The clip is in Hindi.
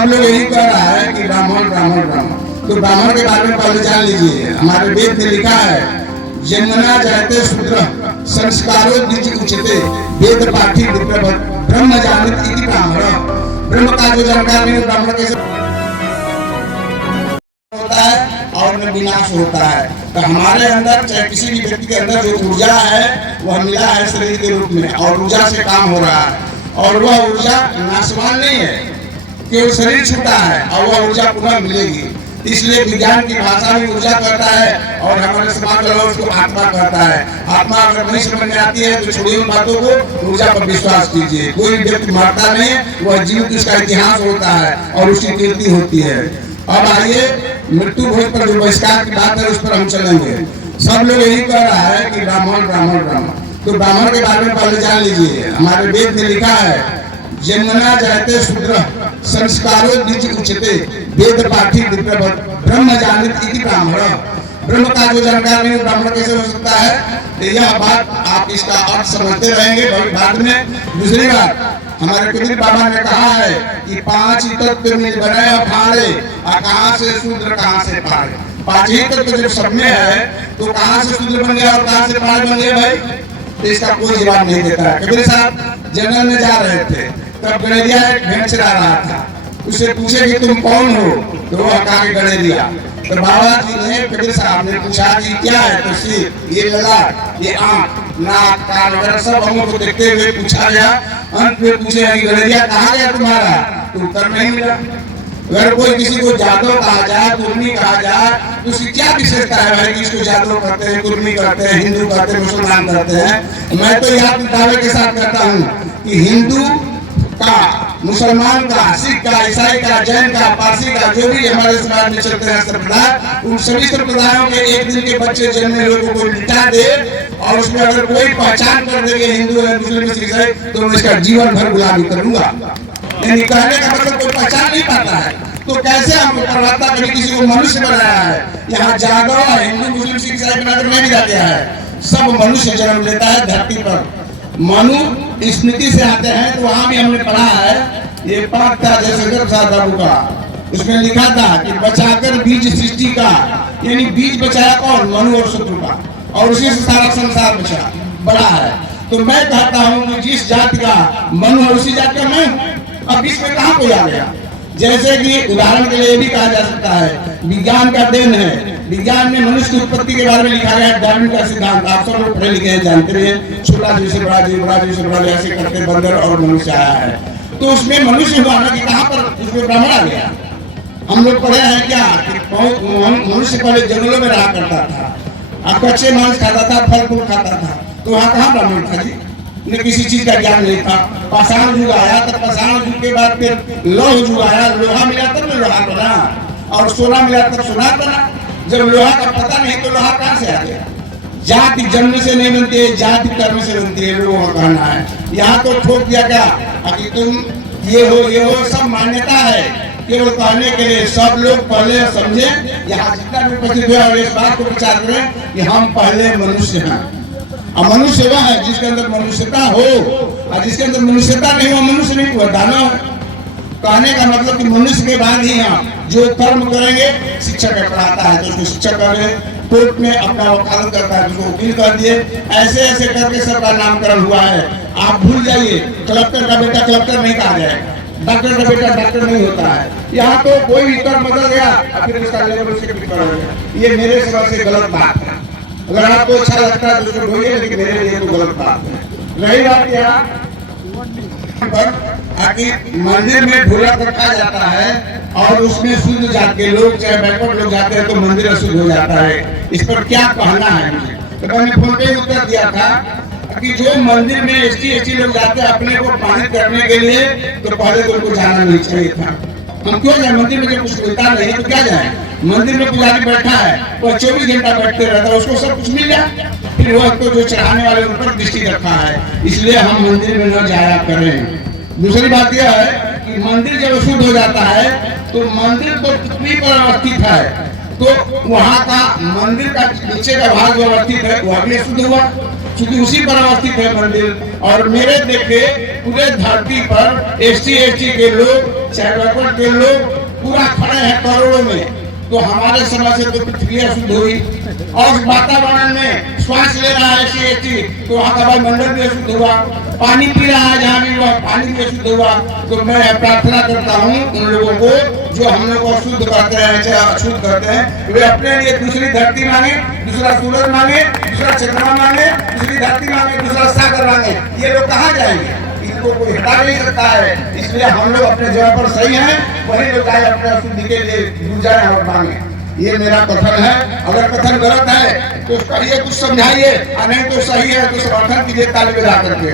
हम लोग यही कह रहा है कि ब्राह्मण ब्राह्मण ब्राह्मण, तो ब्राह्मण के बारे में पहले जान लीजिए। हमारे वेद में लिखा है जन्मना जायते शूद्र संस्कारो द्विज उच्यते वेद पाठी ब्रह्म जानित इति ब्राह्मण। ब्रह्म का जो जानकार नहीं ब्राह्मण कैसे होता है और में विनाश होता है। तो हमारे अंदर चाहे किसी भी व्यक्ति के अंदर जो ऊर्जा है वह मिला है शरीर के रूप में, और ऊर्जा से काम हो रहा है, और वह ऊर्जा नाशवान नहीं है, केवल शरीर छूटा है और वह ऊर्जा पुनः मिलेगी। इसलिए विज्ञान की भाषा में ऊर्जा कहता है और हमारे समाज में उसको आत्मा कहता है। आत्मा अगर नहीं समझ में आती है तो छोड़िए उन बातों को, ऊर्जा पर विश्वास कीजिए। कोई व्यक्ति मरता नहीं, वह जीवित उसका इतिहास होता है और उसकी कीर्ति होती है। अब आइए मृत्यु भोज पर जो बहिष्कार की बात है उस पर हम चलेंगे। सब लोग यही कह रहा है कि ब्राह्मण ब्राह्मण ब्राह्मण, तो ब्राह्मण के बारे में पहले जान लीजिए। हमारे वेद में लिखा है जन्मना जायते शूद्र संस्कारो द्विज उच्यते वेद पाठी ब्रह्म जानित इति ब्राह्मण। ब्रह्म का जो जानकार नहीं ब्राह्मण कैसे हो सकता है? तो यह बात आप इसका अर्थ समझते रहेंगे बाद में। दूसरी बात, हमारे कबीर बाबा ने कहा है कि पांच तत्व में बने फाड़े, कहाँ से शूद्र कहाँ से फाड़े। पांच ही तत्व जब सब में है तो कहाँ से शूद्र बन गया और कहाँ से फाड़े बन गए भाई? तो इसका कोई जवाब नहीं देता है। कबीर साहब जंगल में जा रहे थे, तब गणेरिया एक भेड़ चरा रहा था। उससे पूछे कि तुम कौन हो? तो वह कहा कि गणेरिया। तो बाबा जी ने कबीर साहब ने पूछा कि क्या है? तो सिर, ये ललाट, ये आंख, नाक, कान वगैरह सब अंगों को देखते हुए पूछा गया। अंत में पूछे कि गणेरिया कहाँ गया तुम्हारा? तो उत्तर नहीं मिला। अगर कोई किसी को जादव कहा जाए, कुर्मी कहा जाए, तो उसकी क्या विशेषता है भाई कि इसको जादव कहते हैं, कुर्मी कहते हैं, हिंदू कहते हैं, मुसलमान कहते हैं? मैं तो यह दावे के साथ कहता हूँ कि हिंदू का, मुसलमान का, सिख का, ईसाई का, जैन का, पारसी का, जो भी हमारे समाज में चलते हैं संप्रदाय, उन सभी संप्रदायों के एक दिन के बच्चे जन्मे लोगों को मिटा दे और उसमें अगर कोई पहचान कर दे हिंदू है, मुस्लिम, ईसाई, तो मैं इसका जीवन भर गुलामी करूंगा। यानी कहने का मतलब कोई पहचान नहीं पाता है। तो कैसे हम परमात्मा कभी किसी को मनुष्य बनाया है? यहाँ जादव, हिंदू, मुस्लिम, सिख, ईसाई बनाकर नहीं दिया गया है। सब मनुष्य जन्म लेता है धरती पर। मनु स्मृति से आते हैं, तो वहां भी हमने पढ़ा है, ये पाठ था जयशंकर प्रसाद बाबू का, उसमें लिखा था कि बचाकर बीज सृष्टि का, यानी बीज बचाया कौन? मनु और शत्रु का, और उसी से सारा संसार बचा बड़ा है। तो मैं कहता हूँ कि जिस जाति का मनु है उसी जाति का मैं, अब इसमें कहाँ कोई आ गया? जैसे कि उदाहरण के लिए भी कहा जा सकता है विज्ञान का देन है। विज्ञान में मनुष्य की उत्पत्ति के बारे में लिखा गया है, डार्विन का सिद्धांत। आप सब लोग पढ़े लिखे हैं, जानते हैं। छोटा जीव से बड़ा जीव, बड़ा जीव से बड़ा जीव, ऐसे करके बंदर और मनुष्य आया है। तो उसमें मनुष्य हुआ ना कि कहाँ पर उसमें ब्राह्मण आ गया? हम लोग पढ़े हैं क्या कि मनुष्य पहले जंगलों में रहा करता था, अब कच्चे मांस खाता था, फल फूल खाता था, तो वहाँ कहाँ ब्राह्मण था जी? ने किसी चीज का ज्ञान नहीं था। पाषाण युग आया, तब पाषाण युग के बाद फिर लौह युग आया, लोहा मिला तब लोहा बना, और सोना मिला तब सोना बना। जब लोहा का पता नहीं तो लोहा कहाँ से आ गया? जाति जन्म से नहीं बनती है, जाति कर्म से बनती है, लोगों का कहना है। यहाँ तो ठोक दिया गया कि तुम ये हो, सब मान्यता है केवल कहने के लिए। सब लोग पहले समझे, यहाँ जितना भी उपस्थित हुआ इस बात को प्रचार करें कि हम पहले मनुष्य हैं। मनुष्य वह है जिसके अंदर मनुष्यता हो, और जिसके अंदर मनुष्यता नहीं हो मनुष्य नहीं हुआ, दानव है। कहने का मतलब कि मनुष्य के बाद ही हम जो कर्म करेंगे, शिक्षक पढ़ाता है तो उसको शिक्षक करे, कोर्ट में अपना वकालत करता है उसको वकील कर दिए, ऐसे ऐसे करके सबका नामकरण हुआ है। आप भूल जाइए, कलेक्टर का बेटा कलेक्टर नहीं कहा जाएगा, डॉक्टर का बेटा डॉक्टर नहीं होता है। यहाँ तो कोई भी कर्म बदल गया और फिर उसका लेवल उसके ऊपर हो गया। ये मेरे समझ से गलत बात है। अगर आपको अच्छा लगता है तो उसको ढोइए, लेकिन मेरे लिए तो गलत बात है। रही बात यहाँ मंदिर में ढोलक रखा जाता है और उसमें शुद्ध जात के लोग, चाहे बैकवर्ड लोग जाते हैं तो मंदिर अशुद्ध हो जाता है। इस पर क्या कहना है मुझे? तो मैंने फोन पे उत्तर दिया था कि जो मंदिर में एसटी लोग जाते हैं अपने को पालित करने के लिए, तो पहले तो उनको जाना नहीं चाहिए था। हम क्यों जाए? मंदिर में जब कुछ मिलता नहीं है तो क्या जाए? मंदिर में पुजारी बैठा है, वह 24 घंटा बैठते रहता है, उसको सब कुछ मिल जाए, फिर वह तो जो चढ़ाने वाले उन पर दृष्टि रखा है, इसलिए हम मंदिर में न जाया करें। दूसरी बात यह है कि मंदिर जब अशुद्ध हो जाता है तो मंदिर तो पृथ्वी पर अवस्थित है, तो वहाँ का मंदिर का नीचे का भाग जो अवस्थित है वह भी अशुद्ध हुआ। क्योंकि उसी पर अवस्थित है मंदिर। और मेरे देखे पूरे धरती पर SC ST के लोग, चाहे बैकवर्ड के लोग पूरा खड़े हैं करोड़ों में। तो हमारे समाज से तो पृथ्वी अशुद्ध हुई, और वातावरण में श्वास ले रहा है SC ST तो वहाँ का वायुमंडल भी अशुद्ध हुआ, पानी पी रहा है जहाँ भी वह पानी भी अशुद्ध हुआ। तो मैं प्रार्थना करता हूँ उन लोगों को जो हम लोग को अशुद्ध करते हैं, चाहे अशुद्ध करते हैं, वे अपने लिए दूसरी धरती मांगे, दूसरा सूरज मांगे, दूसरा चंद्रमा मांगे, दूसरी धरती मांगे, दूसरा सागर मांगे। ये लोग कहाँ जाएंगे? इनको कोई हटा नहीं सकता है। इसलिए हम लोग अपने जगह पर सही हैं, वही लोग जाए अपने अशुद्धि के लिए दूर जाए और मांगे। ये मेरा कथन है। अगर कथन गलत है तो कहिए, कुछ समझाइए, और नहीं तो सही है तो समर्थन कीजिए ताली बजा करके।